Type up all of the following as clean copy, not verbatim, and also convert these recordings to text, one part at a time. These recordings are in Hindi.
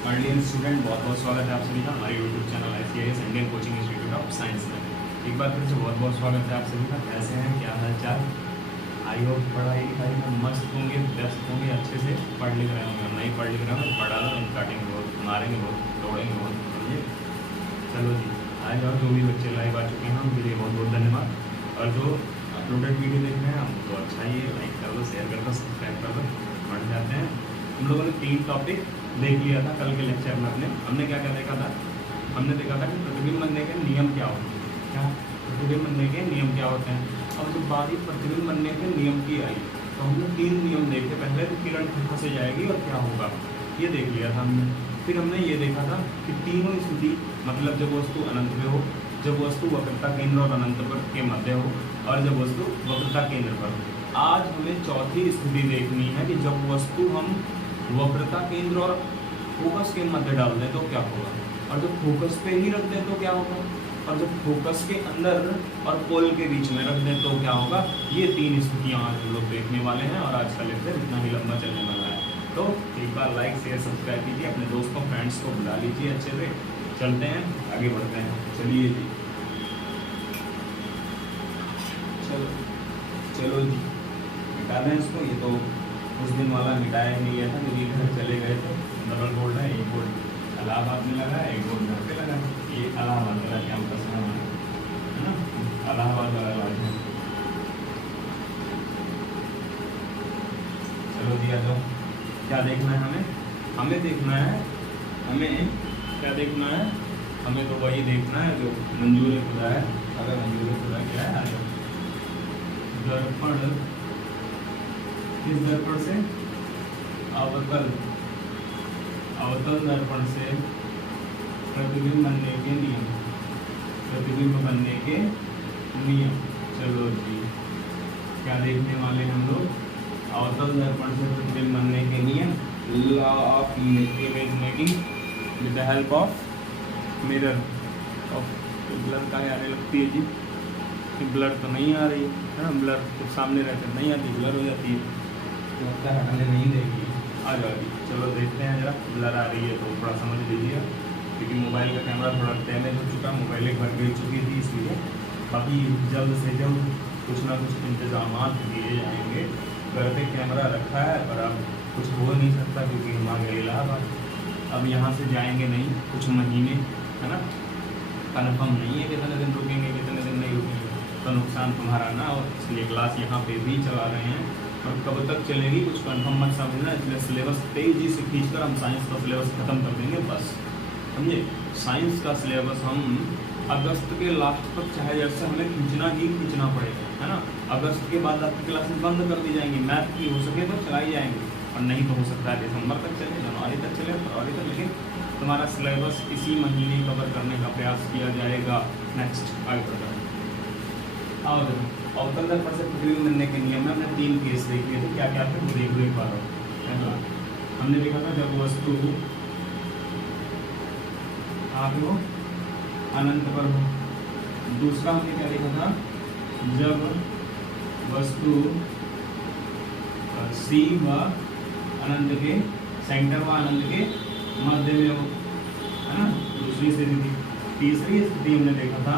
डियर स्टूडेंट, बहुत बहुत स्वागत है आप सभी का हमारे YouTube channel ICIS Indian coaching institute of science में। एक बार फिर से बहुत बहुत स्वागत है आप सभी का। कैसे हैं, क्या हाल चाल? आई होप पढ़ाई लिखाई में मस्त होंगे, व्यस्त होंगे, अच्छे से पढ़ लिख रहे होंगे। नहीं पढ़ लिख रहे होंगे तो पढ़ा दो, काटेंगे बहुत, मारेंगे बहुत, दौड़ेंगे बहुत, समझिए। चलो जी, आज और जो भी बच्चे लाइव आ चुके हैं उनके लिए बहुत बहुत धन्यवाद। और जो अपलोडेड वीडियो देख रहे हैं हम तो अच्छा ही लाइक कर दो, शेयर कर दो, सब्सक्राइब कर दो, बढ़ जाते हैं। हम लोगों ने 3 टॉपिक देख लिया था कल के लेक्चर में। हमने क्या क्या देखा था? हमने देखा था कि प्रतिबिंब बनने के नियम क्या होते हैं। क्या प्रतिबिंब बनने के नियम क्या होते हैं? अब जब बारी प्रतिबिंब बनने के नियम की आई तो हमने 3 नियम देखे। पहले तो किरण कहाँ से जाएगी और क्या होगा, ये देख लिया था हमने। फिर हमने ये देखा था कि तीनों स्थिति, मतलब जब वस्तु अनंत में हो, जब वस्तु वक्रता केंद्र और अनंत पर के मध्य हो, और जब वस्तु वक्रता केंद्र पर हो। आज हमें चौथी स्थिति देखनी है कि जब वस्तु हम वक्रता केंद्र और फोकस के मध्य डाल दें तो क्या होगा, और जब फोकस पे ही रख दें तो क्या होगा, और जब फोकस के अंदर और पोल के बीच में रख दें तो क्या होगा। ये 3 स्थितियाँ आज हम लोग देखने वाले हैं और आज का लेक्चर इतना ही लंबा चलने वाला है। तो एक बार लाइक शेयर सब्सक्राइब कीजिए, अपने दोस्तों फ्रेंड्स को बुला लीजिए अच्छे से। चलते हैं, आगे बढ़ते हैं। चलिए जी, चलो जी, मिटा दें इसको। ये तो उस दिन वाला मिटाया ही नहीं गया था क्योंकि घर चले गए थे। डबल बोर्ड है, एक बोर्ड इलाहाबाद में लगा है, एक बोर्ड घर पे लगा है। ये इलाहाबाद वाला कैंपस है हमारा, है ना, इलाहाबाद वाला लॉज है। चलो दिया जाओ। क्या देखना है हमें? हमें देखना है, हमें क्या देखना है? हमें तो वही देखना है जो मंजूर खुदा है। अगर मंजूर खुदा क्या है, दर्पण, किस दर्पण से? अवतल, अवतल दर्पण से प्रतिबिंब बनने के नियम, प्रतिबिंब बनने के नियम। चलो जी, क्या देखने वाले हम लोग? अवतल दर्पण से प्रतिबिंब बनने के नियम, law of image making with the help of mirror. Of blur का आने लगती है जी, ब्लर तो नहीं आ रही है ना, ब्लर तो सामने रहकर नहीं आती, ब्लर हो जाती है, लगता है हमें नहीं देगी, आ जाएगी। चलो देखते हैं जरा, ब्लर आ रही है तो थोड़ा समझ लीजिए, क्योंकि मोबाइल का कैमरा थोड़ा डैमेज हो चुका, मोबाइल एक बार गिर चुकी थी इसलिए। बाकी जल्द से जल्द कुछ ना कुछ इंतजाम किए जाएंगे। घर पे कैमरा रखा है पर अब कुछ हो नहीं सकता क्योंकि हम आ गए इलाहाबाद। अब यहाँ से जाएंगे नहीं कुछ महीने, है ना, कन्फर्म नहीं है कितने दिन रुकेंगे कितने दिन नहीं रुकेंगे, तो नुकसान तुम्हारा ना हो, इसलिए क्लास यहाँ पे भी चला रहे हैं। और कब तक चलेगी कुछ कंफर्म मत समझना, इसलिए सिलेबस तेजी से खींचकर हम साइंस का सिलेबस खत्म कर देंगे बस, समझे। साइंस का सिलेबस हम अगस्त के लास्ट तक चाहे जैसे हमें खींचना ही खींचना पड़ेगा, है ना। अगस्त के बाद आपकी क्लासेस बंद कर दी जाएंगी, मैथ की हो सके तो चलाई जाएंगी, और नहीं तो हो सकता है दिसंबर तक चले, जनवरी तक चले, फरवरी तक, लेकिन तुम्हारा सिलेबस इसी महीने कवर करने का प्रयास किया जाएगा। नेक्स्ट आगे बढ़ते हैं। आओ देखो, अवतल दर्पण से प्रतिबिंब बनने के नियम में हमने 3 केस देख लिए थे। क्या क्या थे वो देख लो एक बार। पहला हमने देखा था जब वस्तु आप हो अनंत पर हो। दूसरा हमने क्या देखा था? जब वस्तु सी व अनंत के सेंटर व अनंत के मध्य में हो, है ना, दूसरी स्थिति। तीसरी स्थिति हमने देखा था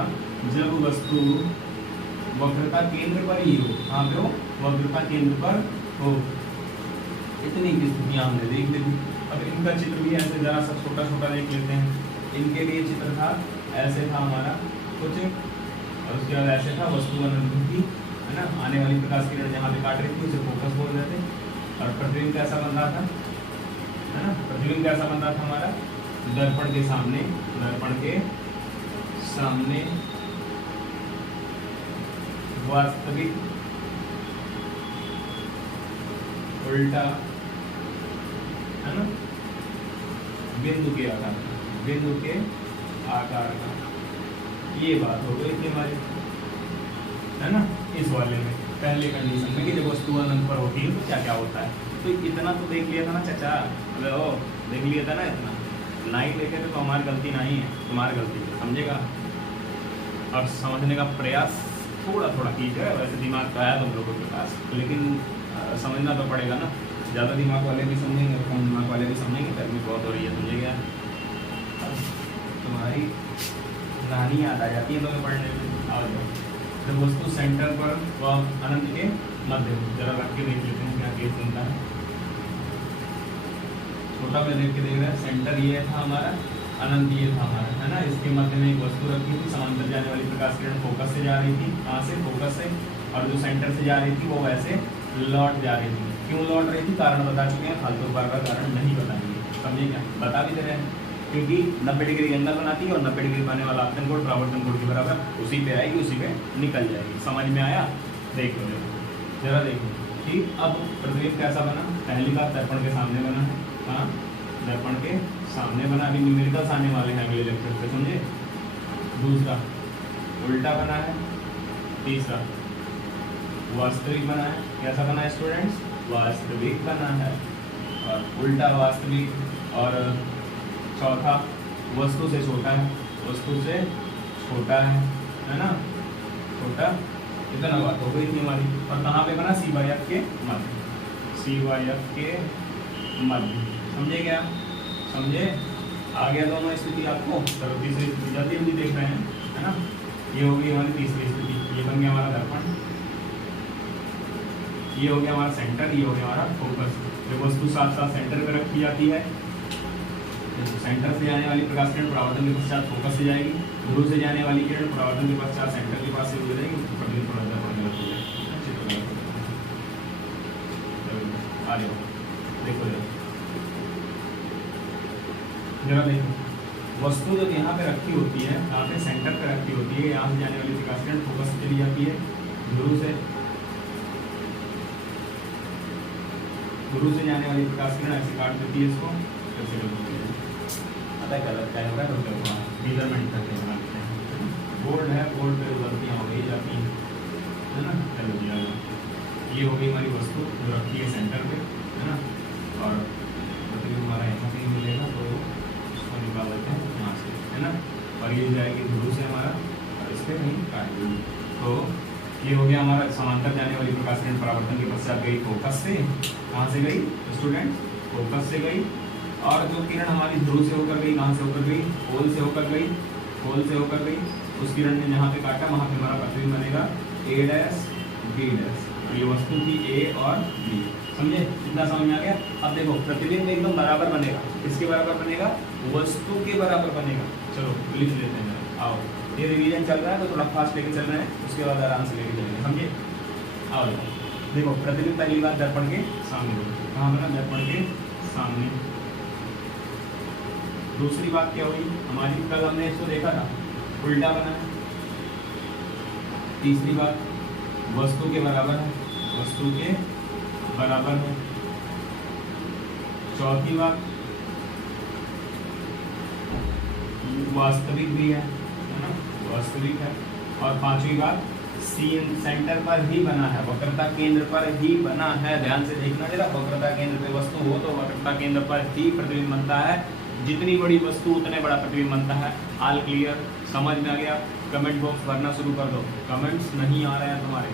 जब वस्तु वक्रता केंद्र पर ही हो। हाँ पे हो, वक्रता केंद्र पर हो। इतनी की स्थितियाँ हमने देख ली थी। अब इनका चित्र भी ऐसे जरा सा छोटा छोटा देख लेते हैं। इनके लिए चित्र था, ऐसे था हमारा कुछ, और उसके बाद ऐसे था वस्तु अनंत की, है ना, आने वाली प्रकाश किरण जहाँ पे काट रही थी उसे फोकस बोल रहे थे। और प्रतिबिंब कैसा बन रहा था, है ना, प्रतिबिंब कैसा बन रहा था हमारा? दर्पण के सामने, दर्पण के सामने वास्तविक उल्टा, है ना, बिंदु के आकार, बिंदु के आकार का। ये बात हो गई थी हमारी, है ना। इस वाले में पहले कंडीशन में कि जब वस्तु अनंत पर होती है तो क्या क्या होता है। तो इतना तो देख लिया था ना चाचा, अरे ओ देख लिया था ना, इतना नहीं देखे तो हमारी गलती नहीं है, तुम्हारी गलती है, समझेगा। और समझने का प्रयास थोड़ा थोड़ा कीजिएगा। वैसे दिमाग तो आया तुम लोगों के पास, लेकिन समझना तो पड़ेगा ना। ज़्यादा दिमाग वाले भी समझेंगे और कम दिमाग वाले भी समझेंगे, गर्मी बहुत हो रही है, समझेगा। तुम्हारी नानी याद आ जाती है तुम्हें पढ़ने में। आओ जाओ, जब वस्तु सेंटर पर व अनंत के मध्य, जरा रख के देख लेते हैं क्या केस बनता है। छोटा में देख के देख रहे हैं, सेंटर ये था हमारा, अनंत ये था हमारा, है ना। इसके मध्य में एक वस्तु रखी थी, समांतर जाने वाली प्रकाश किरण फोकस से जा रही थी, कहाँ से, फोकस से, और जो सेंटर से जा रही थी वो वैसे लौट जा रही थी। क्यों लौट रही थी, कारण बता चुके हैं, फालतू बार बार कारण नहीं बताएंगे, समझे क्या, बता भी दे रहे हैं। क्योंकि 90 डिग्री एंगल बनाती है और 90 डिग्री पाने वाला आपतन कोण परावर्तन कोण के बराबर उसी पे आएगी, उसी पे निकल जाएगी। समझ में आया, देखो जरा देखो। ठीक, अब प्रतिबिंब कैसा बना, पहली बात दर्पण के सामने बना है, हाँ दर्पण के सामने बना, अभी न्यूमेरिकल्स आने वाले हैं अगले लेक्चर से, समझे। दूसरा उल्टा बना है, तीसरा वास्तविक बना है, कैसा बना है स्टूडेंट्स, वास्तविक बना है, और उल्टा वास्तविक, और चौथा वस्तु से छोटा है, वस्तु से छोटा है ना, छोटा, इतना बात हो गई थी हमारी। और कहाँ पे बना, सी वाई एफ के मध्य, सी वाई एफ के मध्य, समझे क्या, समझे। आ गया दोनों स्थिति आपको, चलो तीसरी स्थिति जल्दी जल्दी देख रहे हैं, है ना। ये होगी हमारी तीसरी स्थिति, ये बन गया हमारा दर्पण, ये हो गया हमारा सेंटर, ये हो गया हमारा फोकस। जो वस्तु साथ साथ सेंटर पे रखी जाती है, सेंटर से जाने वाली प्रकाश किरण परावर्तन के पश्चात फोकस से जाएगी, ध्रुव से जाने वाली किरण परावर्तन के पश्चात सेंटर के पास से गुजर जाएगी, प्रतिबिंब थोड़ा सा पड़ने लगती है। आ जाओ, देखो जरा देखो, वस्तु जब यहाँ पे रखी होती है, यहाँ पे सेंटर पे रखी होती है, यहाँ से जाने वाली प्रकाश किरण फोकस से चली जाती है, ध्रुव से जाने वाली प्रकाश किरण ऐसे काट देती है इसको, ऐसे कर देती है, पता है गलत क्या होगा, तो क्या मेजरमेंट करके बनाते हैं। बोल्ड है, बोल्ड पे गलतियाँ हो गई जाती हैं, है ना। चलो दिया, ये हो गई हमारी वस्तु जो रखी है सेंटर पे, है ना। और प्रतिबिंब हमारा यहाँ से ही मिलेगा, तो उसको निकाल देते हैं यहाँ से, है ना। और ये जाएगी ध्रुव से हमारा, और इस पर नहीं काट देंगे। तो ये हो गया हमारा समांतर जाने वाली प्रकाश किरण परावर्तन के पश्चात गई फोकस से, कहाँ से गई स्टूडेंट, फोकस से गई। और जो किरण हमारी ध्रुव से होकर गई, कहाँ से होकर गई, पोल से होकर गई, पोल से होकर गई, उस किरण ने जहाँ पे काटा वहाँ पे हमारा प्रतिबिंब बनेगा ए डैश बी डैश। तो ये वस्तु थी ए और बी, समझे, इतना समझ में आ गया। अब देखो प्रतिबिंब एकदम बराबर बनेगा, किसके बराबर बनेगा, वस्तु के बराबर बनेगा। चलो लिख लेते हैं, आओ, ये रिवीजन चल रहा है तो थोड़ा फास्ट लेके चल रहे हैं, उसके बाद आराम से लेके चलेंगे, समझे। आओ देखो, प्रतिबिंब पहली बार दर्पण के सामने, कहाँ बना, दर्पण के सामने। दूसरी बात क्या हुई हमारी, कल हमने इसको देखा था, उल्टा बना है। तीसरी बात, वस्तु के बराबर है, वस्तु के बराबर है। चौथी बात, वास्तविक भी है ना, वास्तविक है। और पांचवी बात, सीन सेंटर पर ही बना है, वक्रता केंद्र पर ही बना है। ध्यान से देखना जरा, वक्रता केंद्र पे वस्तु हो तो वक्रता केंद्र पर ही प्रतिबिंब बनता है। जितनी बड़ी वस्तु उतने बड़ा प्रतिबिंब बनता है। ऑल क्लियर, समझ में आ गया। कमेंट बॉक्स भरना शुरू कर दो, कमेंट्स नहीं आ रहे हैं तुम्हारे,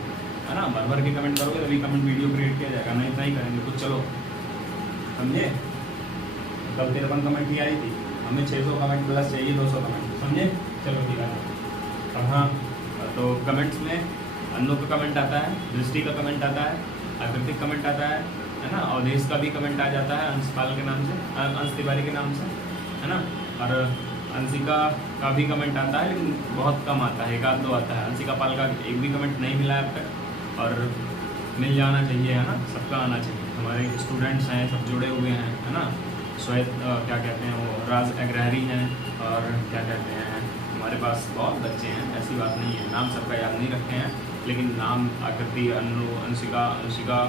है ना। भर भर के कमेंट करोगे तभी कमेंट वीडियो क्रिएट किया जाएगा, नहीं इतना ही करेंगे कुछ। चलो समझे, कल 53 कमेंट ही आई थी, हमें 600 कमेंट प्लस चाहिए, 200 कमेंट, समझे। चलो ठीक है। और हाँ, तो कमेंट्स में अन्नू का कमेंट आता है, दृष्टि का कमेंट आता है, आकृतिक कमेंट आता है ना, अवधेश का भी कमेंट आ जाता है, अंशपाल के नाम से, अंश तिवारी के नाम से, है ना। और अंशिका का भी कमेंट आता है, लेकिन बहुत कम आता है, एक आध दो आता है। अंशिका पाल का एक भी कमेंट नहीं मिला है अब तक, और मिल जाना चाहिए, है ना, सबका आना चाहिए। हमारे स्टूडेंट्स हैं, सब जुड़े हुए हैं, है ना। श्वेत क्या कहते हैं वो, राज अग्रहरी हैं, और क्या कहते हैं, हमारे पास बहुत बच्चे हैं, ऐसी बात नहीं है। नाम सबका याद नहीं रखे हैं, लेकिन नाम आकृति, अनु, अंशिका,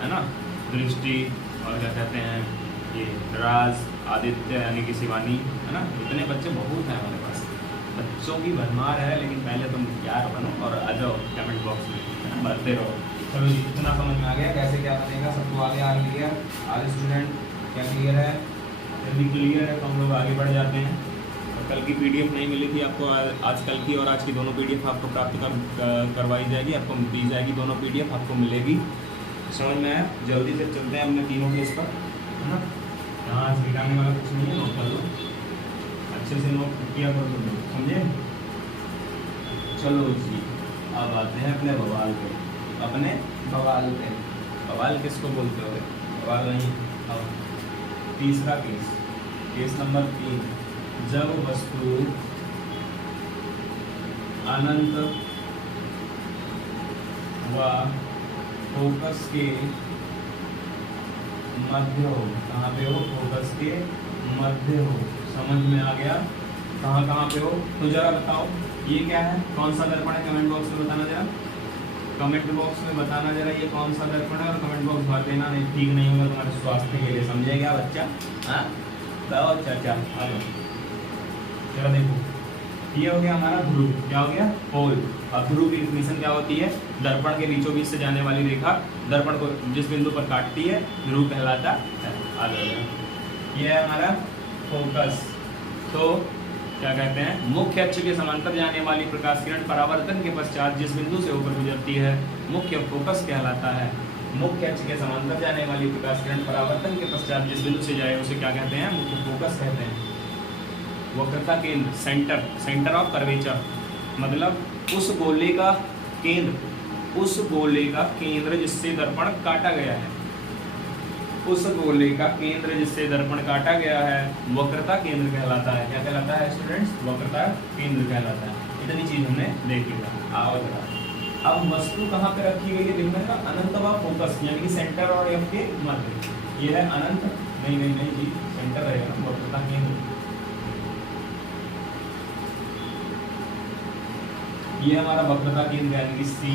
है ना, दृष्टि, और क्या कहते हैं ये राज, आदित्य यानी कि शिवानी, है ना। इतने बच्चे बहुत हैं हमारे पास, बच्चों की भरमार है। लेकिन पहले तुम यार बनो और आ जाओ कमेंट बॉक्स में, है ना, भरते रहो। चलो जी, इतना समझ में आ गया कैसे क्या बनेगा, सबको आगे आ क्लियर। आगे स्टूडेंट क्या क्लियर है, यदि क्लियर है तो हम लोग आगे बढ़ जाते हैं। और कल की PDF नहीं मिली थी आपको, आज कल की और आज की दोनों PDF आपको प्राप्त करवाई जाएगी, आपको दी जाएगी, दोनों PDF आपको मिलेगी। समझ में आया? जल्दी से चलते हैं अपने तीनों केस पर, है ना? यहाँ मिटाने वाला कुछ नहीं है, नोट कर लो, अच्छे से नोट किया कर दो, समझे? चलो जी, अब आते हैं अपने बवाल पे। अपने बवाल पे, बवाल किसको बोलते हो? बवाल नहीं। अब तीसरा केस, केस नंबर 3, जब वस्तु अनंत व फोकस के मध्य हो। कहाँ पे हो? फोकस के मध्य हो। समझ में आ गया? कहाँ कहाँ पे हो? तो जरा बताओ ये क्या है, कौन सा दर्पण है? कमेंट बॉक्स में बताना जरा, कमेंट बॉक्स में बताना जरा ये कौन सा दर्पण है, और कमेंट बॉक्स भर देना, नहीं ठीक नहीं होगा तुम्हारे स्वास्थ्य के लिए, समझे क्या बच्चा? हाँ बताओ चाचा, आ जाओ जरा देखो, ये हो गया हमारा ध्रुव। क्या हो गया? पोल। अब ध्रुव की डेफिनेशन क्या होती है? दर्पण के बीचों बीच से जाने वाली रेखा दर्पण को जिस बिंदु पर काटती है ध्रुव कहलाता है। आ जाओ, ये है हमारा फोकस। तो क्या कहते हैं? मुख्य अक्ष के समांतर जाने वाली प्रकाश किरण परावर्तन के पश्चात जिस बिंदु से होकर गुजरती है मुख्य फोकस कहलाता है। मुख्य अक्ष के समांतर जाने वाली प्रकाश किरण परावर्तन के पश्चात जिस बिंदु से जाए उसे क्या कहते हैं? मुख्य फोकस कहते हैं। वक्रता केंद्र, सेंटर, सेंटर ऑफ कर्वेचर, मतलब उस गोले का केंद्र, उस गोले का केंद्र जिससे दर्पण काटा गया है, उस गोले का केंद्र जिससे दर्पण काटा गया है वक्रता केंद्र कहलाता है। क्या कहलाता है स्टूडेंट्स? वक्रता केंद्र कहलाता है। इतनी चीज हमने देख लिया। आओ जरा, अब वस्तु कहाँ पे रखी गई है देखने का? अनंत व फोकस, यानी कि सेंटर और एफ के मध्य। ये है अनंत, नहीं नहीं नहीं जी, सेंटर रहेगा ना, वक्रता केंद्र। ये हमारा वक्रता केंद्र यानी कि सी,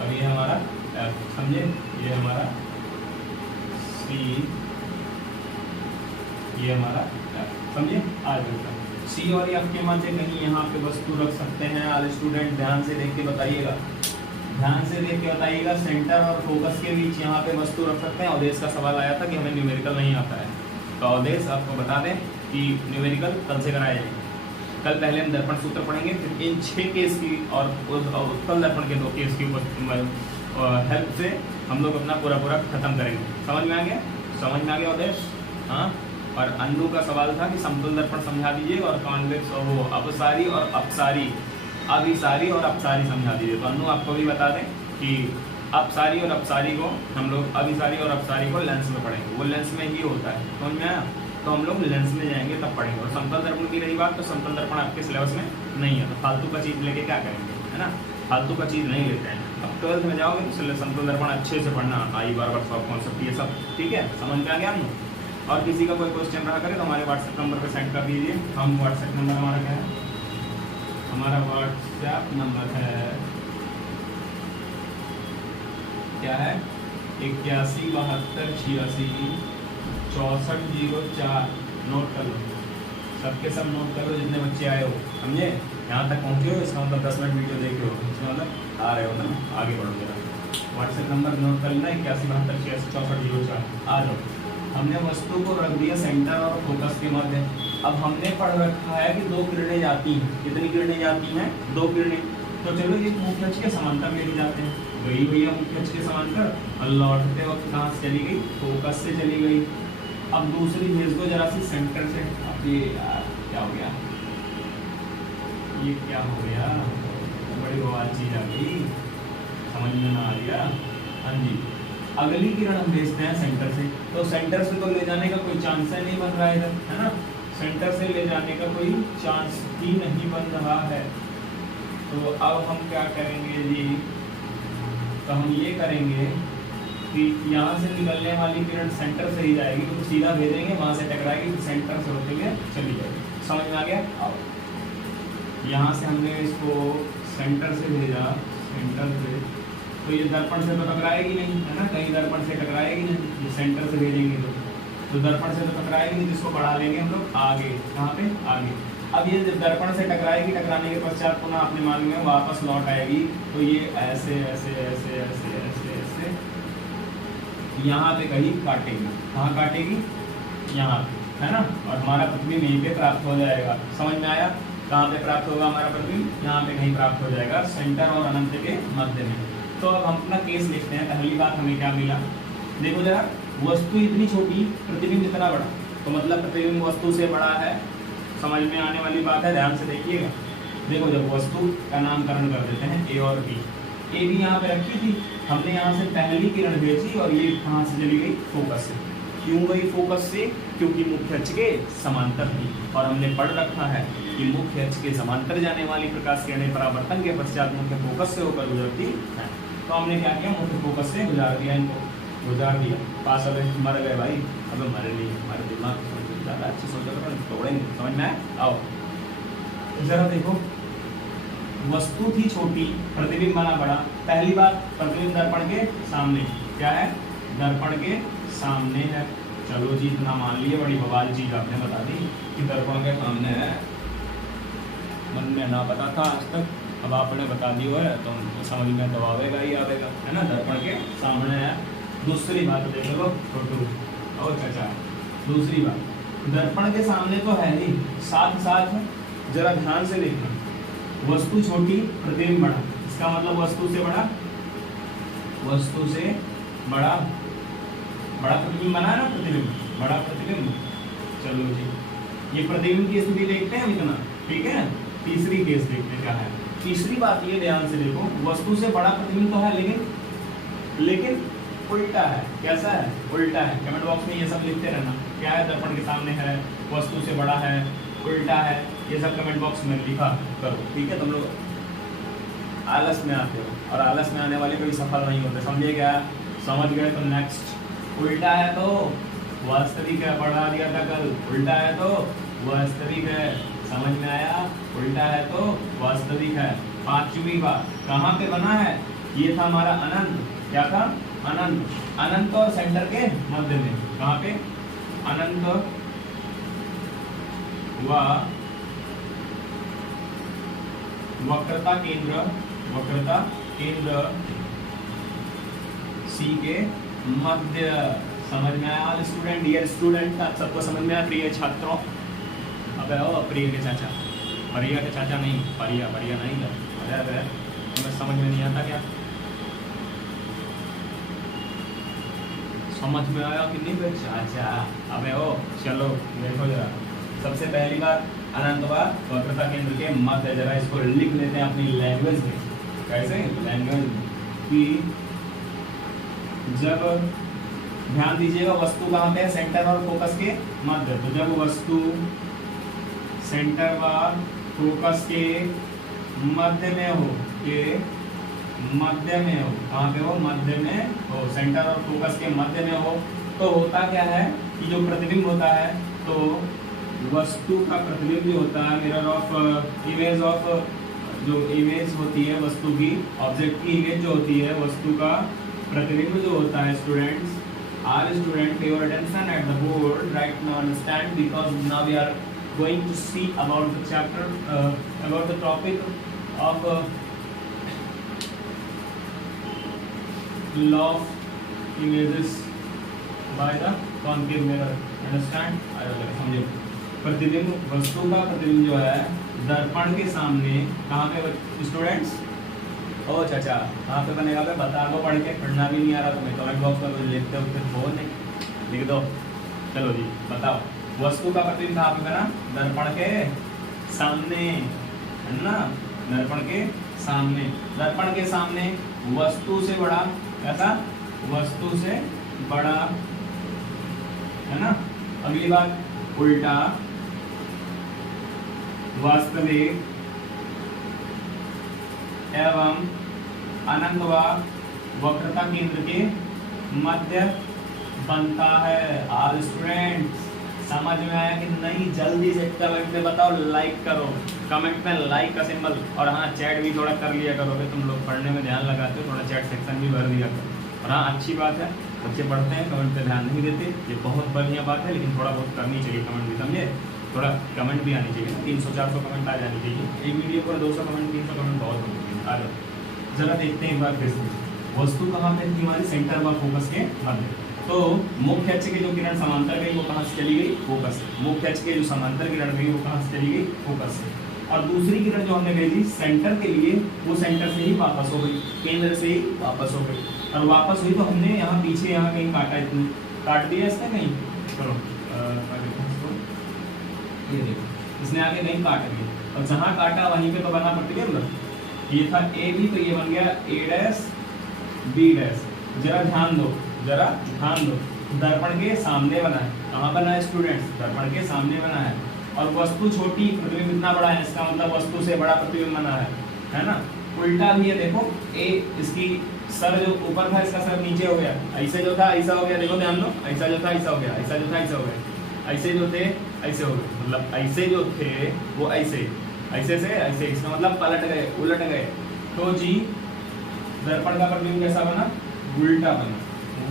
और ये हमारा एफ, समझे? ये हमारा सी, ये हमारा एफ, समझे? आज सी और एफ के मध्य कहीं यहाँ पे वस्तु रख सकते हैं। ऑल स्टूडेंट ध्यान से देख के बताइएगा, ध्यान से देख के बताइएगा। सेंटर और फोकस के बीच यहाँ पे वस्तु रख सकते हैं। अवधेश का सवाल आया था कि हमें न्यूमेरिकल नहीं आता है, तो अवधेश आपको बता दें कि न्यूमेरिकल कल से कराया जाएगा। कल पहले हम दर्पण सूत्र पढ़ेंगे, फिर इन 6 केस की और उत्तल दर्पण के 2 केस की हेल्प से हम लोग अपना पूरा खत्म करेंगे। समझ में आ गया? समझ में आ गया उद्देश्य? हाँ। और अन्नू का सवाल था कि समतल दर्पण समझा दीजिए और कॉन्वेक्स और वो अपसारी और अपसारी, अभिसारी और अपसारी समझा दीजिए। तो अन्नू आपको भी बता दें कि अपसारी और अपसारी को हम लोग, अभिसारी और अपसारी को लेंस में पढ़ेंगे, वो लेंस में ही होता है। समझ में आया? तो हम लोग लेंस में जाएंगे तब पढ़ेंगे। और समतल दर्पण की रही बात, तो समतल दर्पण आपके सिलेबस में नहीं है, तो फालतू का चीज़ लेके क्या करेंगे, है ना? फालतू का चीज़ नहीं लेते हैं। अब 12th में जाओगे तो समतल दर्पण अच्छे से पढ़ना, आई बार सब कॉन्सेप्ट ये सब, ठीक है? समझ में आ गया हम लोग? और किसी का कोई क्वेश्चन रहा करे तो हमारे व्हाट्सएप नंबर पर सेंड कर दीजिए। हम व्हाट्सएप नंबर हमारा क्या है? हमारा व्हाट्सएप नंबर है, क्या है? 81 72 86 6404। नोट कर लो, सबके सब नोट कर लो जितने बच्चे आए हो, समझे? यहाँ तक पहुँचे हो इसका मतलब 10 मिनट वीडियो देखे हो, इसका मतलब आ रहे हो ना, आगे बढ़ो जरा। व्हाट्सएप नंबर नोट कर लेना, 81 72 86 6404। आ जाओ। हमने वस्तु को रख दिया सेंटर और फोकस के मध्य। अब हमने पढ़ रखा है कि 2 किरणें जाती हैं। कितनी किरणें जाती हैं? 2 किरणें। तो चलो ये मुख्य अक्ष के समांतर लेके जाते हैं। गई भैया मुख्य अक्ष के समांतर, और लौटते वक्त कहाँ से चली गई? फोकस से चली गई। अब दूसरी भेज को जरा सी सेंटर से। अब ये क्या हो गया? ये क्या हो गया? बड़ी बवाल चीज आ गई, समझ में ना आ रहा? हाँ जी। अगली किरण हम भेजते हैं सेंटर से, तो सेंटर से तो ले जाने का कोई चांस ही नहीं बन रहा है इधर, है ना? सेंटर से ले जाने का कोई चांस ही नहीं बन रहा है। तो अब हम क्या करेंगे जी? तो हम ये करेंगे कि यहाँ से निकलने वाली किरण सेंटर से ही जाएगी, तो सीधा भेजेंगे, वहाँ से टकराएगी, तो सेंटर से होते हुए चली जाएगी। समझ में आ गया? आओ, यहाँ से हमने इसको सेंटर से भेजा, सेंटर से, तो ये दर्पण से तो टकराएगी नहीं, है ना? कहीं दर्पण से टकराएगी नहीं, ये सेंटर से भेजेंगे तो दर्पण से तो टकराएगी नहीं, जिसको बढ़ा लेंगे हम लोग आगे। कहाँ पे? आगे। अब ये जब दर्पण से टकराएगी, टकराने के पश्चात पुनः अपने मान में वापस लौट आएगी, तो ये ऐसे ऐसे ऐसे ऐसे ऐसे ऐसे यहाँ पे कहीं काटेगी। कहाँ काटेगी? यहाँ, है ना? और हमारा प्रतिबिंब यहीं पे प्राप्त हो जाएगा। समझ में आया? कहाँ पे प्राप्त होगा हमारा प्रतिबिंब? यहाँ पे कहीं प्राप्त हो जाएगा, सेंटर और अनंत के मध्य में। तो अब हम अपना केस लिखते हैं। पहली बात हमें क्या मिला, देखो जरा, वस्तु इतनी छोटी, प्रतिबिंब इतना बड़ा, तो मतलब प्रतिबिंब वस्तु से बड़ा है। समझ में आने वाली बात है, ध्यान से देखिएगा। देखो जब वस्तु का नामकरण कर देते हैं ए और बी, ए भी यहाँ पे रखी थी, हमने यहाँ से पहली किरण भेजी और ये कहाँ से चली गई, फोकस से। क्यों गई फोकस से, क्योंकि मुख्य अक्ष के समांतर थी, और हमने पढ़ रखा है कि मुख्य अक्ष के समांतर जाने वाली प्रकाश किरणें परावर्तन के पश्चात मुख्य फोकस से होकर गुजरती हैं। तो हमने क्या किया, मुख्य फोकस से गुजार दिया, इनको गुजार दिया। पास अब मर गए भाई, अब मरे नहीं, हमारे दिमाग ज़्यादा अच्छी सोच कर तोड़ेंगे, समझ में आए। आओ जरा देखो, वस्तु थी छोटी, प्रतिबिंब बना बड़ा। पहली बात, प्रतिबिंब दर्पण के सामने, क्या है, दर्पण के सामने है। चलो जी, इतना मान लिए, बड़ी बवाल चीज आपने बता दी कि दर्पण के सामने है, मन में ना पता था आज तक, अब आपने बता दी है तो समझ में तो आवेगा ही आवेगा, है ना। दर्पण के सामने है। दूसरी बात देख लो छोटू और चाचा, दूसरी बात, दर्पण के सामने तो है ही, साथ साथ जरा ध्यान से देखना, वस्तु छोटी, प्रतिबिंब बड़ा, इसका मतलब वस्तु से बड़ा, वस्तु से बड़ा, बड़ा प्रतिबिंब बना है ना, प्रतिबिंब, बड़ा प्रतिबिंब। चलो जी, ये प्रतिबिंब की स्थिति देखते हैं इतना, ठीक है। तीसरी केस देखते क्या है। तीसरी बात ये ध्यान से देखो, वस्तु से बड़ा प्रतिबिंब तो है, लेकिन उल्टा है। कैसा है, उल्टा है। कमेंट बॉक्स में ये सब लिखते रहना, क्या है, दर्पण के सामने है, वस्तु से बड़ा है, उल्टा है, ये सब कमेंट बॉक्स में लिखा करो, ठीक है। तुम लोग आलस में आते हो, और आलस में आने वाले कोई सफल नहीं होते, समझे क्या, समझ गए तो नेक्स्ट। उल्टा है तो वास्तविक है, पढ़ा दिया था कल, उल्टा है तो वास्तविक है, समझ में आया, उल्टा है तो वास्तविक है। पांचवी बात, कहाँ पे बना है, ये था हमारा अनंत, क्या था, अनंत, अनंत और सेंटर के मध्य में, कहाँ पे, अनंत व वक्रता केंद्र, वक्रता केंद्र सी के मध्य। समझ में आया स्टूडेंट, डियर स्टूडेंट, आप सबको समझ में आया, प्रिय छात्रों। अबे ओ प्रिय के चाचा, परिया के चाचा नहीं, परिया, परिया नहीं था, अरे तुम्हें समझ में नहीं आता क्या, समझ में आया कि नहीं चाचा। अबे ओ चलो देखो जरा, सबसे पहली बात, अनंत व वक्रता केंद्र के मध्य, जरा इसको लिख लेते हैं अपनी लैंग्वेज में। कैसे, लैंग्वेज में, कि जब, ध्यान दीजिएगा, वस्तु कहाँ पे है, सेंटर और फोकस के मध्य। तो जब वस्तु सेंटर व फोकस के मध्य में हो, के मध्य में हो, कहाँ पे हो, मध्य में हो, सेंटर और फोकस के मध्य में हो, तो होता क्या है कि जो प्रतिबिंब होता है, तो वस्तु का प्रतिबिंब जो होता है, मिरर ऑफ इमेज ऑफ, जो इमेज होती है वस्तु की, ऑब्जेक्ट की इमेज जो होती है, वस्तु का प्रतिबिंब जो होता है, students, are student pay your attention at the board right now, understand, because now we are going to see about the chapter about the topic of law of images by the concave mirror, understand, समझे। प्रतिबिंब, वस्तु का प्रतिबिंब जो है दर्पण के सामने कहाँ पे स्टूडेंट्स, ओ चाचा कहाँ पे बनेगा, पे बता दो, पढ़ के, पढ़ना भी नहीं आ रहा तुम्हें, कमेंट बॉक्स में कुछ लिखते हो नहीं, लिख दो, चलो जी बताओ। वस्तु का प्रतिबिंब कहाँ पे बना, दर्पण के सामने, है ना, दर्पण के सामने, दर्पण के सामने, वस्तु से बड़ा, कैसा, वस्तु से बड़ा, है ना। अगली बात, उल्टा, वास्तविक एवं अनंत व वक्रता केंद्र के मध्य बनता है। ऑल स्टूडेंट्स समझ में आया कि नहीं, जल्दी से कमेंट में बताओ, लाइक करो, कमेंट में लाइक का सिंबल, और हाँ चैट भी थोड़ा कर लिया करोगे, तुम लोग पढ़ने में ध्यान लगाते हो, थोड़ा चैट सेक्शन भी भर दिया करो। और हाँ अच्छी बात है, बच्चे पढ़ते हैं कमेंट पे ध्यान नहीं देते, ये बहुत बढ़िया बात है, लेकिन थोड़ा बहुत करनी चाहिए कमेंट भी, समझे, थोड़ा कमेंट भी आनी चाहिए, 300-400 कमेंट आ जानी चाहिए, एक वीडियो पर 200 कमेंट 300 कमेंट बहुत होती है। आ जाओ जरा देखते हैं एक बार फिर से, वस्तु कहाँ पे थी हमारी, सेंटर व फोकस के मध्य। तो मुख्य अक्ष की जो किरण समांतर गई वो कहाँ से चली गई, फोकस से। मुख्य अक्ष की जो समांतर किरण गई वो कहाँ से चली गई, फोकस से। और दूसरी किरण जो हमने भेजी सेंटर के लिए, वो सेंटर से ही वापस हो गई, केंद्र से ही वापस हो गई। और वापस हुई तो हमने यहाँ पीछे यहाँ कहीं काटा, इतनी काट दिया इसने कहीं, चलो ये देखो इसने आगे कहीं काट दिया, और जहाँ काटा वहीं पे तो बना पर्टिकुलर, ये था ए बी, तो ये बन गया ए डैश बी डैश। जरा ध्यान दो, जरा ध्यान दो, दर्पण के सामने बना है, कहाँ बना है स्टूडेंट्स, दर्पण के सामने बना है, और वस्तु छोटी प्रतिबिंब इतना बड़ा है, इसका मतलब वस्तु से बड़ा प्रतिबिंब बना है ना। उल्टा भी है, देखो ए, इसकी सर जो ऊपर था इसका सर नीचे हो गया, ऐसे जो था ऐसा हो गया, देखो ध्यान दो, ऐसा जो था ऐसा हो गया, ऐसा जो था ऐसा हो गया, ऐसे जो थे ऐसे हो गए, मतलब ऐसे जो थे वो ऐसे, ऐसे से ऐसे, इसका मतलब पलट गए, उलट गए। तो जी दर्पण का प्रतिबिंब कैसा बना, उल्टा बना।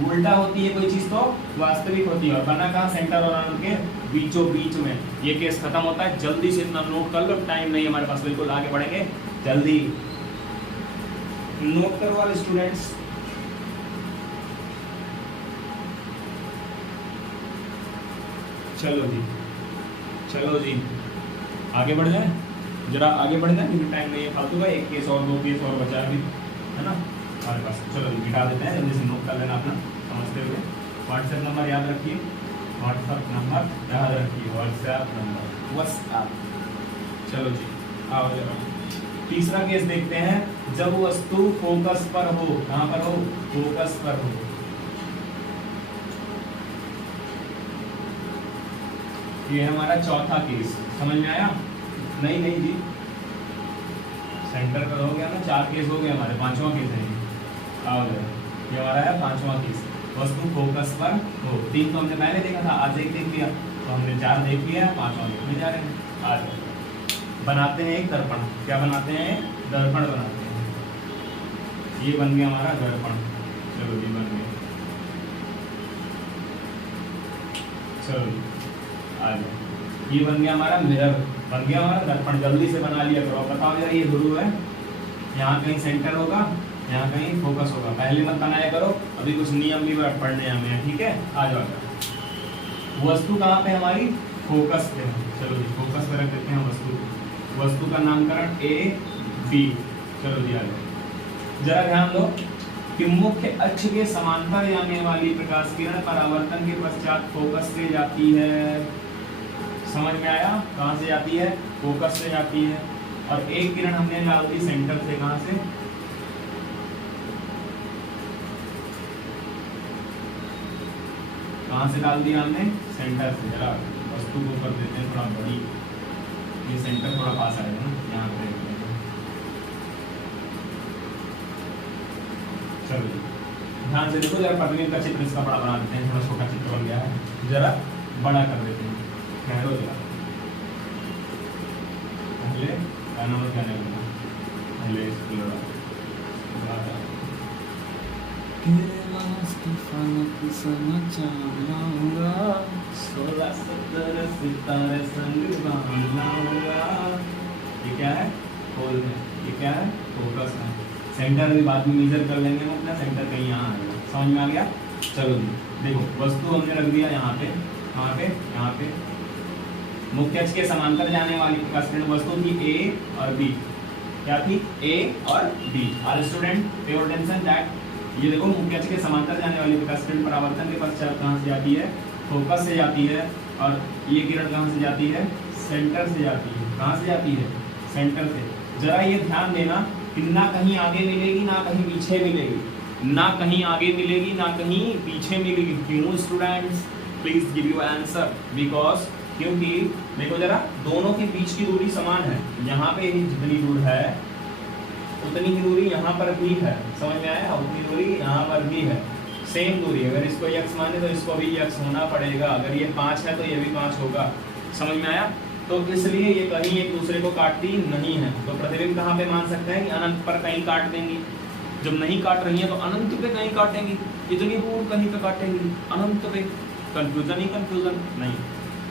उल्टा होती है कोई चीज तो वास्तविक होती है, और बना कहाँ, सेंटर और अनंत के बीचों बीच में। ये केस खत्म होता है, जल्दी से इतना नोट कर लो, टाइम नहीं हमारे पास, बिल्कुल आगे बढ़ेंगे, जल्दी नोट करो वाले स्टूडेंट्स। चलो जी, चलो जी आगे बढ़ जाए, जरा आगे बढ़ जाए, क्योंकि टाइम नहीं है फालतू का, एक केस और दो केस और बचा अभी, है ना हमारे पास। चलो मिटा देते हैं, जल्दी से नोट कर लेना अपना समझते हुए। व्हाट्सएप नंबर याद रखिए, व्हाट्सएप नंबर याद रखिए, व्हाट्सएप नंबर, व्हाट्सएप। चलो जी आओ जरा तीसरा केस देखते हैं, जब वस्तु फोकस पर हो, कहाँ पर हो, फोकस पर हो। ये हमारा चौथा केस, समझ में आया? नहीं नहीं जी, सेंटर पर हो गया ना, 4 केस हो गए हमारे, 5वां केस है ये। आओ जरा, ये हमारा है 5वां केस, वस्तु फोकस पर हो। 3 तो हमने पहले देखा था, आज 1 देख लिया, तो हमने 4 देख लिया, 5वां देखने जा रहे हैं। आज बनाते हैं एक दर्पण, क्या बनाते हैं, दर्पण बनाते हैं। ये बन गया हमारा दर्पण, चलो ये बन गया, चलो आ गया, ये बन गया हमारा मिरर, बन गया हमारा दर्पण। जल्दी से बना लिया करो, बताओ जरा, ये ध्रुव है, यहाँ कहीं सेंटर होगा, यहाँ कहीं फोकस होगा, पहले मत बनाया करो, अभी कुछ नियम भी पढ़ने हमें, ठीक है। आ जाओ, वस्तु कहाँ पे हमारी, फोकस पे। चलो जी फोकस पे रख देते हैं वस्तु, वस्तु का नामकरण ए बी। चलो जी आ जाओ, जरा ध्यान दो कि मुख्य अक्ष के समांतर जाने वाली प्रकाश किरण परावर्तन के पश्चात फोकस से जाती है। समझ में आया, कहाँ से जाती है, फोकस से जाती है। और एक किरण हमने डाल दी सेंटर से, कहाँ से, कहाँ से डाल दिया हमने, सेंटर से। जरा वस्तु को कर देते हैं थोड़ा बड़ी, ये सेंटर थोड़ा पास आएगा ना, यहाँ पे। चलो ध्यान से देखो, जरा प्रतिबिंब का चित्र इसका बड़ा बना देते हैं, थोड़ा छोटा चित्र बन गया है, जरा बड़ा कर देते हैं। ठहरो जरा, पहले क्या नाम क्या नहीं करना, पहले इसको सितारे संग ये क्या है, होल है, ये क्या है, फोकस है। सेंटर भी बाद में मेजर कर लेंगे, मतलब सेंटर कहीं यहाँ आएगा, समझ में आ गया। चलो जी देखो, वस्तु हमने रख दिया यहाँ पे, कहाँ पे, यहाँ पे। मुख्य अक्ष के समांतर जाने वाली प्रकाश किरण वस्तु थी ए और बी, क्या थी, ए और B. Are student pay attention that, ये देखो मुख्य अक्ष के समांतर जाने वाली प्रकाश किरण परावर्तन के पश्चात कहाँ से जाती है, फोकस से जाती है। और ये किरण कहाँ से जाती है, सेंटर से जाती है। कहाँ से जाती है, सेंटर से। जरा ये ध्यान देना कि ना कहीं आगे मिलेगी ना कहीं पीछे मिलेगी, ना कहीं आगे मिलेगी ना कहीं पीछे मिलेगी। क्यों students, please give you answer, because क्योंकि देखो जरा, दोनों के बीच की दूरी समान है, यहाँ पे जितनी दूर है उतनी ही दूरी यहाँ पर भी है, समझ में आया, उतनी दूरी यहाँ पर भी है, सेम दूरी। अगर इसको x माने तो इसको भी x होना पड़ेगा, अगर ये 5 है तो ये भी 5 होगा, समझ में आया। तो इसलिए ये कहीं एक दूसरे को काटती नहीं है। तो प्रतिबिंब कहाँ पे मान सकते हैं कि अनंत पर कहीं काट देंगी, जब नहीं काट रही है तो अनंत पे कहीं काटेंगी, इतनी दूर कहीं पे काटेंगी, अनंत पे। कंफ्यूजन ही कंफ्यूजन नहीं।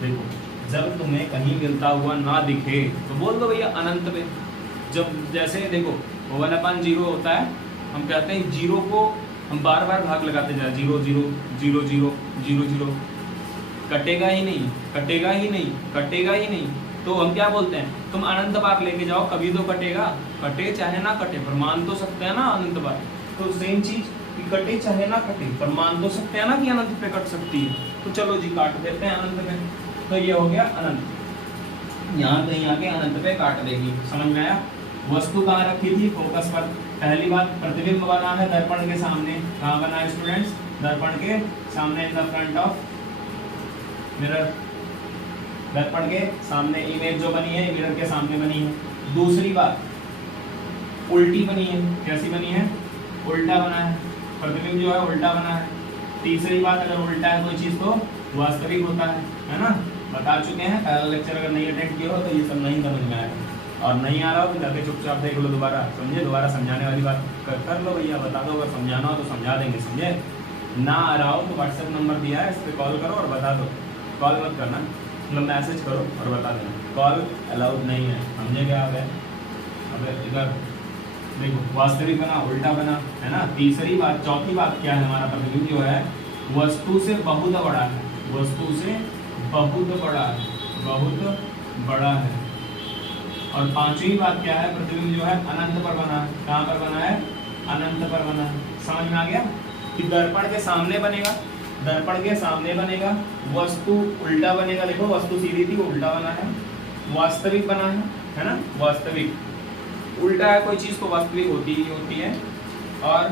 देखो जब तुम्हें कहीं मिलता हुआ ना दिखे तो बोल दो भैया अनंत पे। जब जैसे देखो 1/0 होता है, हम कहते हैं 0 को हम बार बार भाग लगाते जाए, 0 0 0 0 0 0, कटेगा ही नहीं, कटेगा ही नहीं, कटेगा ही नहीं। तो हम क्या बोलते हैं, तुम अनंत बार लेके जाओ कभी तो कटेगा, कटे चाहे ना कटे, पर मान तो सकते हैं ना अनंत बार। तो सेम चीज कि कटे चाहे ना कटे, पर मान तो सकते हैं ना कि अनंत पे कट सकती है। तो चलो जी काट देते हैं अनंत पे। तो ये हो गया अनंत, यहाँ कहीं आके अनंत पे काट देगी। समझ में आया? वस्तु कहाँ रखी थी? फोकस पर। पहली बात, प्रतिबिंब बना है दर्पण के सामने। कहाँ बना है स्टूडेंट्स? दर्पण के सामने, in the front of mirror. दर्पण के सामने इमेज जो बनी है मिरर के सामने बनी है। दूसरी बात, उल्टी बनी है। कैसी बनी है? उल्टा बना है, प्रतिबिंब जो है उल्टा बना है। तीसरी बात, अगर उल्टा है कोई चीज तो वास्तविक होता है ना? बता चुके हैं, पहला लेक्चर अगर नहीं अटेंड किया हो तो ये सब नहीं समझ में आएगा, और नहीं आ रहा हो तो जाके चुपचाप देख लो दोबारा, समझे? दोबारा समझाने वाली बात कर लो भैया, बता दो। अगर समझाना हो तो समझा देंगे, समझे? ना आ रहा हो तो व्हाट्सएप नंबर दिया है, इस पर कॉल करो और बता दो। कॉल मत करना, मतलब मैसेज करो और बता देना। कॉल अलाउड नहीं है, समझे क्या? अब इधर देखो, वास्तविक बना, उल्टा बना, है ना? तीसरी बात, चौथी बात क्या है? हमारा प्रतिबिंब जो है वस्तु से बहुत बड़ा है। वस्तु से बहुत बड़ा है, बहुत बड़ा है। और पांचवी बात क्या है? प्रतिबिंब जो है अनंत पर बना है। कहाँ पर बना है? अनंत पर बना है। समझ में आ गया कि दर्पण के सामने बनेगा, दर्पण के सामने बनेगा, वस्तु उल्टा बनेगा। देखो वस्तु सीधी थी, उल्टा बना है। वास्तविक बना है ना? वास्तविक। उल्टा है कोई चीज तो वास्तविक होती ही होती है। और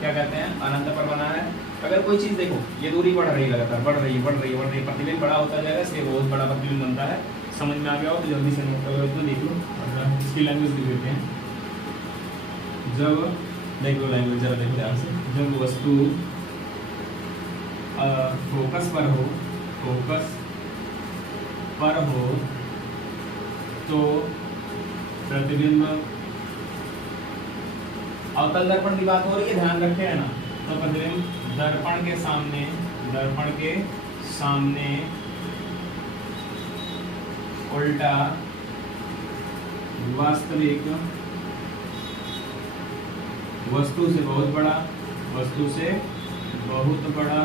क्या कहते हैं? अनंत पर बना है। अगर कोई चीज देखो, ये दूरी बढ़ रही है लगातार, बढ़ रही है, प्रतिबिंब बड़ा होता जाएगा, इससे बहुत बड़ा प्रतिबिंब बनता है। समझ में आ गया हो तो जल्दी से नोट करो, इसमें देख लो और इसकी लैंग्वेज लिख देते हैं। जब देख लो लैंग्वेज, जरा देखो ध्यान से। जब वस्तु फोकस पर हो, फोकस पर हो तो प्रतिबिंब, अवतल दर्पण की बात हो रही है, ध्यान रखे है ना? तो प्रतिबिंब दर्पण के सामने, दर्पण के सामने उल्टा, वास्तविक, वस्तु से बहुत बड़ा, वस्तु से बहुत बड़ा,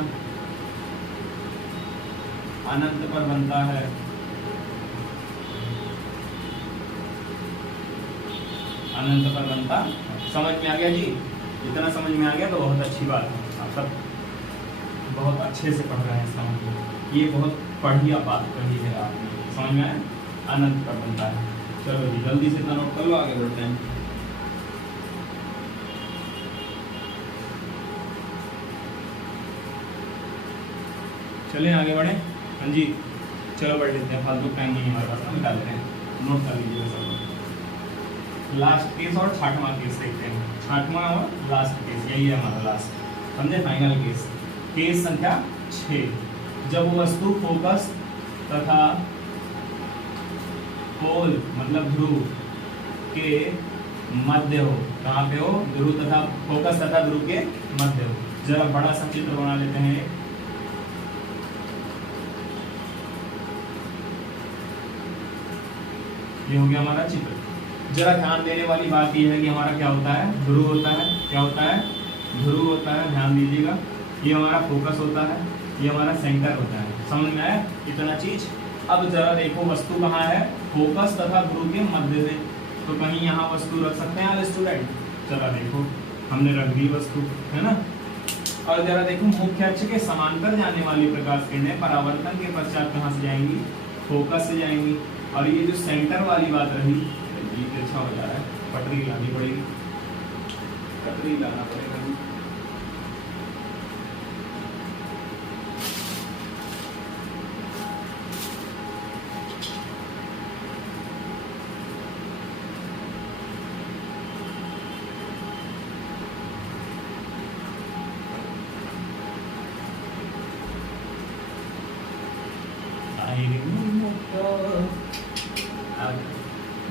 अनंत पर बनता है। अनंत पर बनता। समझ में आ गया जी? इतना समझ में आ गया तो बहुत अच्छी बात है, आप सब बहुत अच्छे से पढ़ रहे हैं। समझ, ये बहुत बढ़िया बात कही है आपने। समझ में आया? अनंत पर बनता है। चलो जी जल्दी से नोट कर लो, आगे बढ़ते हैं। चलें आगे बढ़े। हाँ जी चलो बढ़ लेते हैं, फालतू टाइम नहीं हमारे पास, निकाल लेते हैं। नोट कर लीजिएगा सब। लास्ट केस और छठवां केस देखते हैं। छठवां और लास्ट केस, यही है हमारा लास्ट, समझे? Final case. केस संख्या 6। जब वस्तु फोकस तथा पोल मतलब ध्रुव के मध्य हो। कहाँ पे हो? ध्रुव तथा फोकस तथा ध्रुव के मध्य हो। जरा बड़ा सा चित्र बना लेते हैं। ये हो गया हमारा चित्र। जरा ध्यान देने वाली बात यह है कि हमारा क्या होता है? ध्रुव होता है। क्या होता है? ध्रुव होता है, ध्यान दीजिएगा। ये हमारा फोकस होता है, ये हमारा सेंटर होता है। समझ में आया इतना चीज? अब जरा देखो वस्तु कहाँ है? फोकस तथा ध्रुव के मध्य में। तो कहीं यहाँ वस्तु रख सकते हैं आप स्टूडेंट? जरा देखो हमने रख दी वस्तु, है ना? और जरा देखो मुख्य अक्ष के समांतर जाने वाली प्रकाश किरणें परावर्तन के पश्चात कहाँ से जाएंगी? फोकस से जाएंगी। और ये जो सेंटर वाली बात रही, ये अच्छा हो जा रहा है, पटरी लानी पड़ेगी, पटरी लाना पड़ेगा।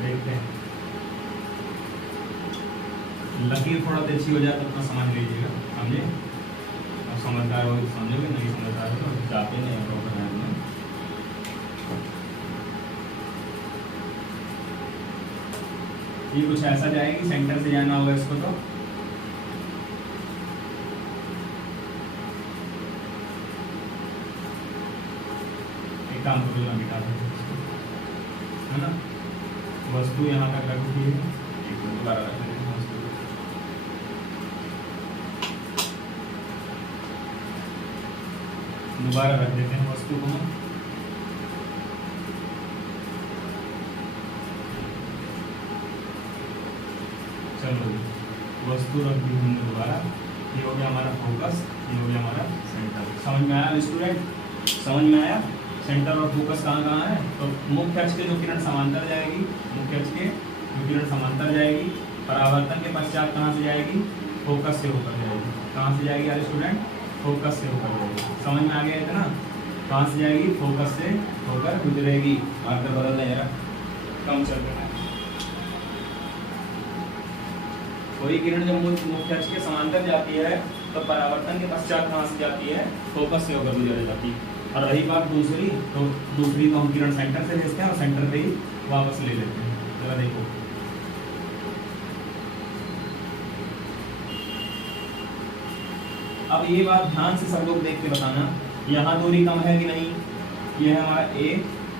देखते हैं लकीर थोड़ा अच्छी हो जाए तो अपना समझ लीजिएगा, समझे? अब समझदार हो समझोगे, नहीं समझदार हो तो जाते नहीं प्रॉपर है। ये कुछ ऐसा जाएगी, सेंटर से जाना होगा इसको। तो एक काम करो, मिटा दो। है ना। वस्तु यहाँ तक रख दी है, एक मिनट दोबारा रख देते हैं वस्तु को। दोबारा रख देते हैं वस्तु को। चलो वस्तु रख दी हमने दोबारा। ये हो गया हमारा फोकस, ये हो गया हमारा सेंटर। समझ में आया स्टूडेंट? समझ में आया? सेंटर और फोकस कहाँ कहाँ है? तो मुख्य अक्ष के जो किरण समांतर जाएगी, मुख्य अक्ष के जो किरण समांतर जाएगी, परावर्तन के पश्चात कहाँ से जाएगी? फोकस से होकर जाएगी। कहाँ से जाएगी यार स्टूडेंट? फोकस से होकर जाएगी। समझ में आ गया इतना? कहाँ से जाएगी? फोकस से होकर गुजरेगी। मार्कर बदल दे यार, कम चल रहा है। कोई किरण जब मुख्य अक्ष के समांतर जाती है तो परावर्तन के पश्चात कहाँ से जाती है? फोकस से होकर गुजर जाती है। और रही बात दूसरी, तो दूसरी को हम किरण सेंटर से भेजते हैं और सेंटर पे ही वापस ले लेते हैं। जरा देखो, अब ये बात ध्यान से सब लोग देख के बताना, यहाँ दूरी कम है कि नहीं? ये है हमारा ए,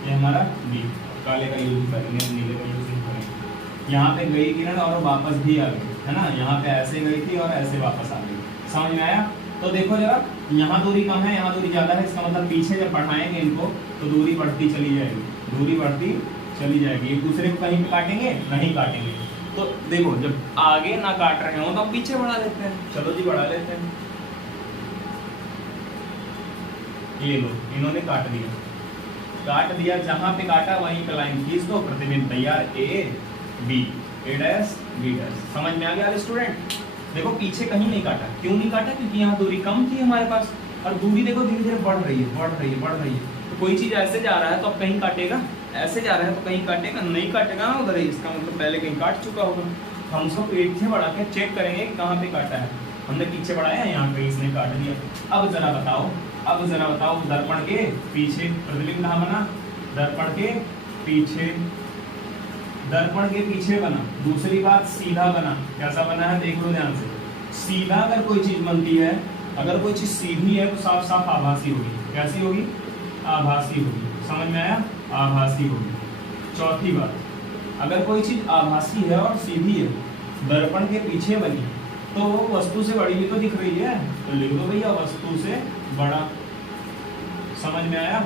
ये हमारा बी। काले का यूज करेंगे, नीले का यूज नहीं करेंगे। यहाँ पे गई किरण और वापस भी आ गई, है ना। यहाँ पे ऐसे गई थी और ऐसे वापस आ गई। समझ में आया? तो देखो जरा, यहाँ दूरी कम है, यहाँ दूरी ज़्यादा है। इसका मतलब पीछे जब बढ़ाएंगे इनको तो दूरी बढ़ती चली जाएगी, दूरी बढ़ती चली जाएगी। एक दूसरे को कहीं पे काटेंगे? नहीं काटेंगे। तो देखो, जब आगे ना काट रहे हो तो हम पीछे बढ़ा लेते हैं। चलो जी, बढ़ा लेते हैं। ये लो, इन्होंने काट दिया, काट दिया। जहां पे काटा वहीं पे लाइन खींच दो, प्रतिबिंब तैयार। A B, A dash B dash. समझ में आ गया स्टूडेंट? देखो पीछे कहीं नहीं काटा। क्यों नहीं काटा? क्योंकि यहाँ दूरी कम थी हमारे पास, और दूरी देखो धीरे धीरे बढ़ रही है, बढ़ रही है, बढ़ रही है। तो कोई चीज ऐसे जा रहा है तो अब कहीं काटेगा, ऐसे जा रहा है तो कहीं काटेगा, नहीं काटेगा ना उधर ही। इसका मतलब पहले कहीं काट चुका होगा। हम उसको पीछे बढ़ा के चेक करेंगे कि कहाँ पे काटा है। हमने पीछे बढ़ाया, यहाँ पे इसने काट दिया। अब जरा बताओ, अब जरा बताओ, दर्पण के पीछे प्रतिबिंब कहाँ बना? दर्पण के पीछे, दर्पण के पीछे बना। दूसरी बात, सीधा बना। कैसा बना है देख लो ध्यान से। सीधा अगर कोई चीज बनती है, अगर कोई चीज सीधी है तो साफ साफ आभासी होगी। कैसी होगी? आभासी होगी। समझ में आया? आभासी होगी। चौथी बात, अगर कोई चीज आभासी है और सीधी है, दर्पण के पीछे बनी, तो वो वस्तु से बड़ी भी तो दिख रही है, तो लिख दो भैया वस्तु से बड़ा। समझ में आया?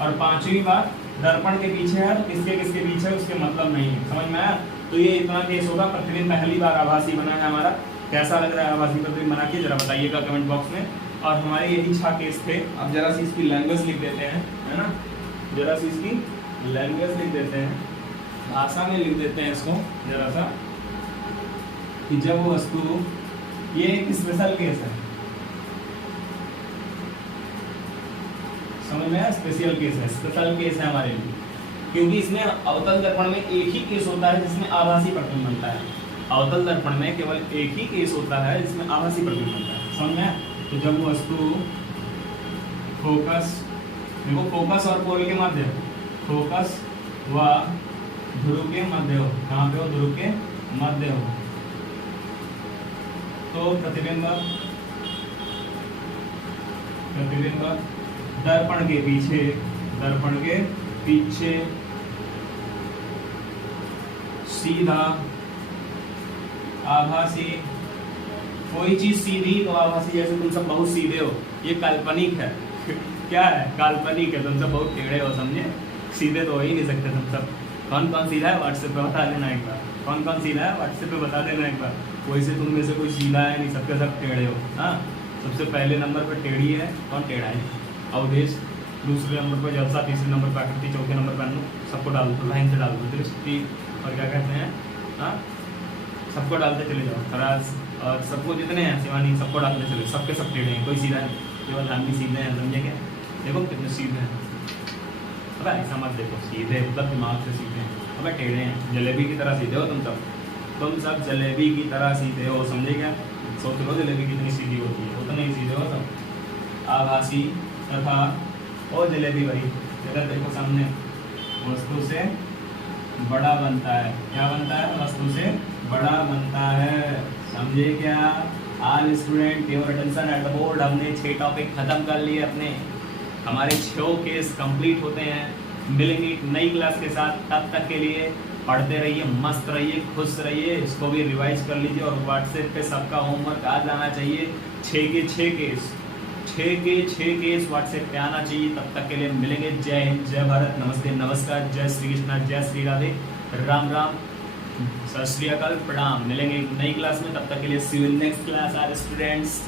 और पांचवी बात, दर्पण के पीछे है तो किसके किसके पीछे है उसके मतलब नहीं है। समझ में आया? तो ये इतना केस होगा। प्रतिबिंब पहली बार आभासी बना है हमारा। कैसा लग रहा है आभासी प्रतिबिंब बना के? जरा बताइएगा कमेंट बॉक्स में। और हमारे यही 6 केस थे। अब जरा सी इसकी लैंग्वेज लिख देते हैं, है ना। जरा सी इसकी लैंग्वेज लिख देते हैं, भाषा में लिख देते हैं इसको जरा सा, कि जब वो वस्तु, ये एक स्पेशल केस है। समझ में आया? स्पेशल केस है, स्पेशल केस है हमारे लिए, क्योंकि इसमें अवतल दर्पण में एक ही केस होता है जिसमें आभासी प्रतिबिंब बनता है। अवतल दर्पण में केवल एक ही केस होता है जिसमें आभासी प्रतिबिंब बनता है। समझ में आया? तो जब वस्तु फोकस, देखो फोकस और पोल के मध्य, फोकस व ध्रुव के मध्य हो। कहाँ पे हो? ध्रुव के मध्य हो, तो प्रतिबिंब, प्रतिबिंब दर्पण के पीछे, दर्पण के पीछे सीधा आभासी। कोई चीज सीधी तो आभासी। जैसे तुम सब बहुत सीधे हो, ये काल्पनिक है। क्या है? काल्पनिक है। तुम सब बहुत टेढ़े हो, समझे? सीधे तो हो ही नहीं सकते तुम सब। कौन कौन सीधा है व्हाट्सएप पे बता देना एक बार। कौन कौन सीधा है व्हाट्सएप पे बता देना एक बार। कोई से तुम में से कोई सीधा है नहीं, सबके सब टेढ़े हो। हाँ, सबसे पहले नंबर पर टेढ़ी है। कौन टेढ़ा है? अवधेश। दूसरे नंबर पर जलसा, तीसरे नंबर पर आकृति, चौथे नंबर पर अनु। सबको डाल दो, लाइन से डाल दो। दृष्टि और क्या कहते हैं, हाँ, सबको डालते चले जाओ। फराज और सबको जितने हैं, शिवानी, सबको डालते चले। सबके सब टेढ़े हैं, कोई सीधा नहीं। केवल आदमी सीधे हैं, समझे क्या? देखो कितने सीधे हैं। अब ऐसा मत देखो, सीधे मतलब दिमाग से सीधे हैं। अब टेढ़े हैं, जलेबी की तरह सीधे हो तुम सब। तुम सब जलेबी की तरह सीधे हो, समझे क्या? सोच लो जलेबी कितनी सीधी होती है, उतने ही सीधे हो सब। आभासी तथा और जलेबी वही। इधर देखो सामने, वस्तु से बड़ा बनता है। क्या बनता है? वस्तु से बड़ा बनता है। समझे क्या? All student your attention at the board. हमने 6 टॉपिक खत्म कर लिए अपने। हमारे 6 केस कंप्लीट होते हैं। मिलेंगे एक नई क्लास के साथ। तब तक के लिए पढ़ते रहिए, मस्त रहिए, खुश रहिए। इसको भी रिवाइज कर लीजिए और व्हाट्सएप पे सबका होमवर्क आ जाना चाहिए। 6 के 6 केस व्हाट्सएप पे आना चाहिए। तब तक के लिए मिलेंगे। जय हिंद, जय भारत, नमस्ते, नमस्कार, जय श्री कृष्णा, जय श्री राधे, राम राम, सत श्री अकाल, प्रणाम। मिलेंगे एक नई क्लास में। तब तक के लिए see you in next class our students.